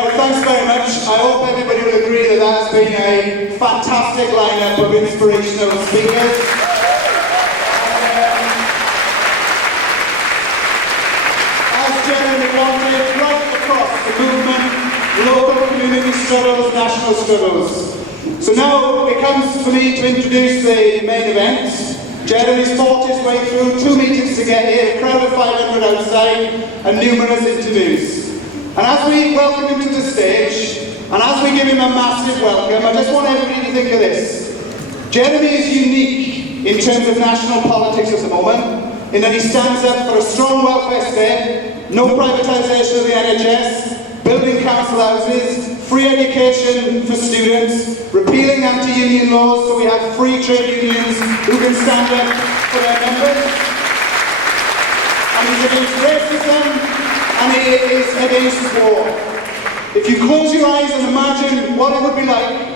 Right, thanks very much. I hope everybody will agree that that's been a fantastic lineup of inspirational speakers. As Jeremy wanted, right across the movement, local community struggles, national struggles. So now it comes for me to introduce the main event. Jeremy's fought his way through 2 meetings to get here, a crowd of 500 outside, and numerous interviews. And as we welcome him to the stage, and as we give him a massive welcome, I just want everybody to think of this. Jeremy is unique in terms of national politics at the moment, in that he stands up for a strong welfare state, no privatisation of the NHS, building council houses, free education for students, repealing anti-union laws so we have free trade unions who can stand up for their members. And he's against racism, and he is against war. If you close your eyes and imagine what it would be like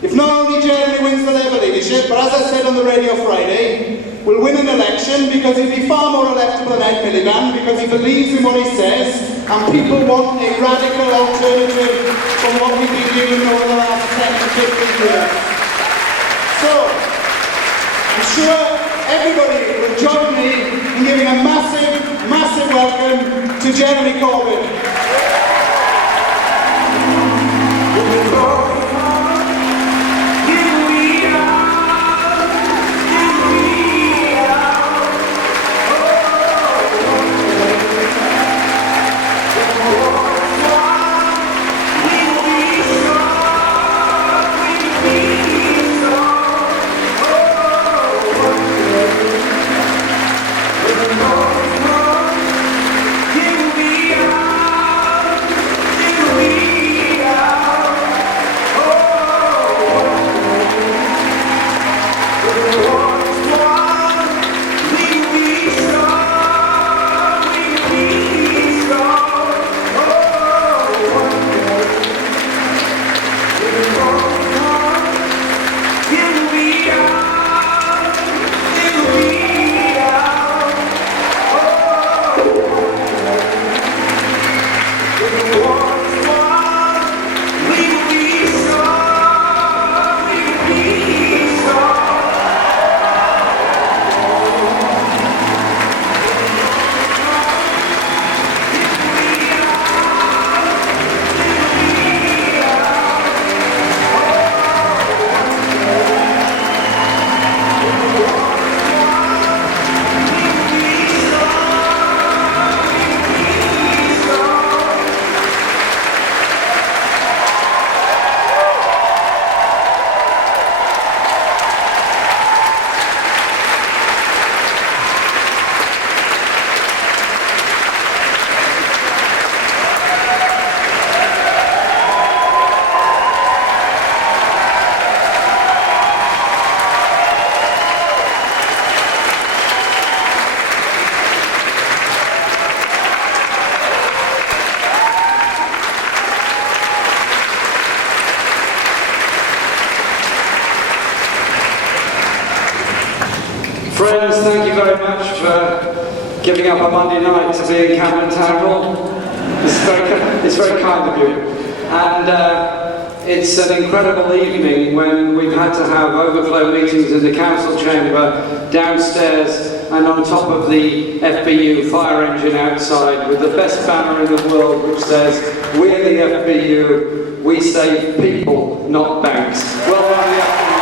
if not only Jeremy wins the Labour leadership, but as I said on the radio Friday, will win an election because he'll be far more electable than Ed Miliband because he believes in what he says and people want a radical alternative from what we've been doing over the last 10 to 15 years. So, I'm sure everybody will join me in giving a massive, massive welcome to Jeremy Corbyn. Friends, thank you very much for giving up a Monday night to be in Camden Town Hall. It's very kind of you. And it's an incredible evening when we've had to have overflow meetings in the council chamber, downstairs, and on top of the FBU fire engine outside with the best banner in the world which says, "We're the FBU, we save people, not banks." Well done, the FBU.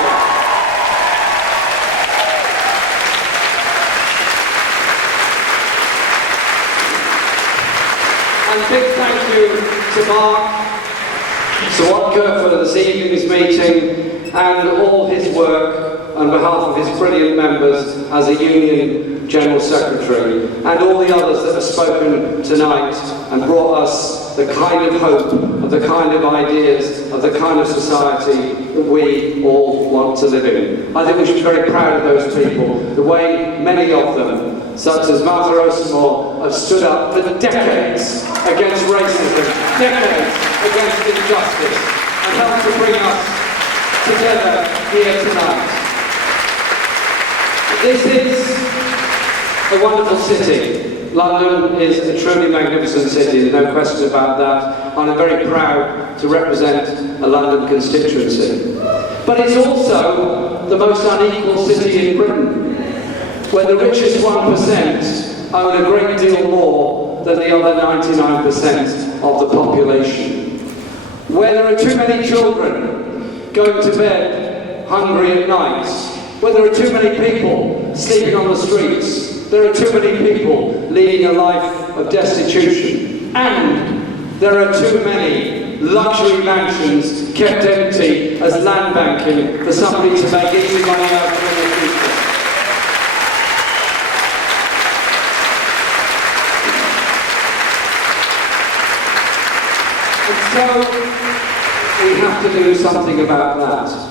And big thank you to Mark Sawatka for this evening's meeting and all his work on behalf of his brilliant members as a Union General Secretary and all the others that have spoken tonight and brought us the kind of hope, of the kind of ideas, of the kind of society that we all want to live in. I think we should be very proud of those people, the way many of them, such as Martha Rosemore, have stood up for decades against racism, decades against injustice, and helped to bring us together here tonight. This is a wonderful city. London is a truly magnificent city, there's no question about that, and I'm very proud to represent a London constituency. But it's also the most unequal city in Britain, where the richest 1% own a great deal more than the other 99% of the population. Where there are too many children going to bed hungry at night, where there are too many people sleeping on the streets, there are too many people leading a life of destitution, and there are too many luxury mansions kept empty as land banking for somebody to make easy money out of in the future. And so, we have to do something about that.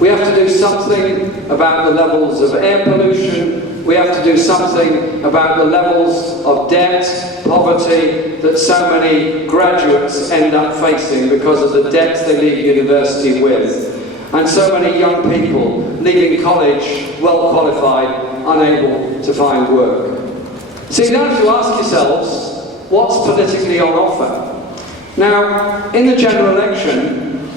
We have to do something about the levels of air pollution. We have to do something about the levels of debt, poverty that so many graduates end up facing because of the debts they leave university with. And so many young people leaving college well qualified, unable to find work. So you have to ask yourselves, what's politically on offer? Now, in the general election,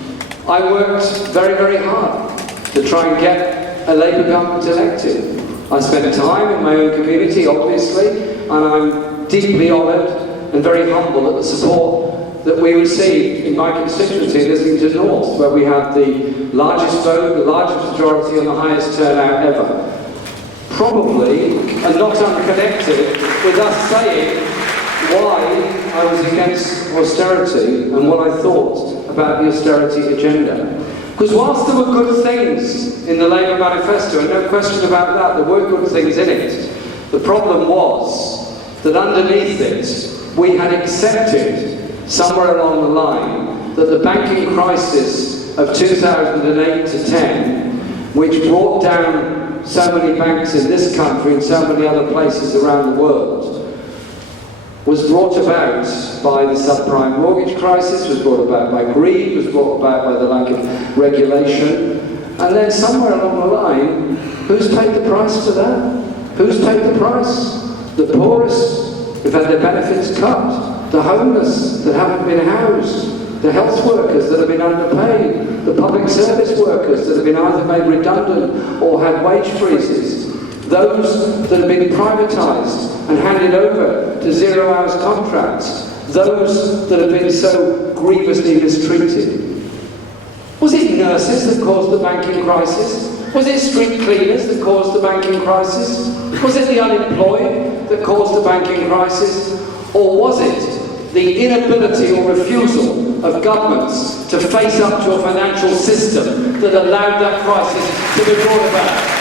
I worked very, very hard to try and get a Labour government elected. I spent time in my own community, obviously, and I'm deeply honoured and very humble at the support that we received in my constituency in Islington North, where we had the largest vote, the largest majority and the highest turnout ever. Probably, and not unconnected, with us saying why I was against austerity and what I thought about the austerity agenda. Because whilst there were good things in the Labour manifesto, and no question about that, there were good things in it, the problem was that underneath it, we had accepted somewhere along the line that the banking crisis of 2008 to 10, which brought down so many banks in this country and so many other places around the world, was brought about by the subprime mortgage crisis, was brought about by greed, was brought about by the lack of regulation, and then somewhere along the line, who's paid the price for that? Who's paid the price? The poorest, who've had their benefits cut, the homeless that haven't been housed, the health workers that have been underpaid, the public service workers that have been either made redundant or had wage freezes, those that have been privatised and handed over to zero-hours contracts, those that have been so grievously mistreated. Was it nurses that caused the banking crisis? Was it street cleaners that caused the banking crisis? Was it the unemployed that caused the banking crisis? Or was it the inability or refusal of governments to face up to a financial system that allowed that crisis to be brought about?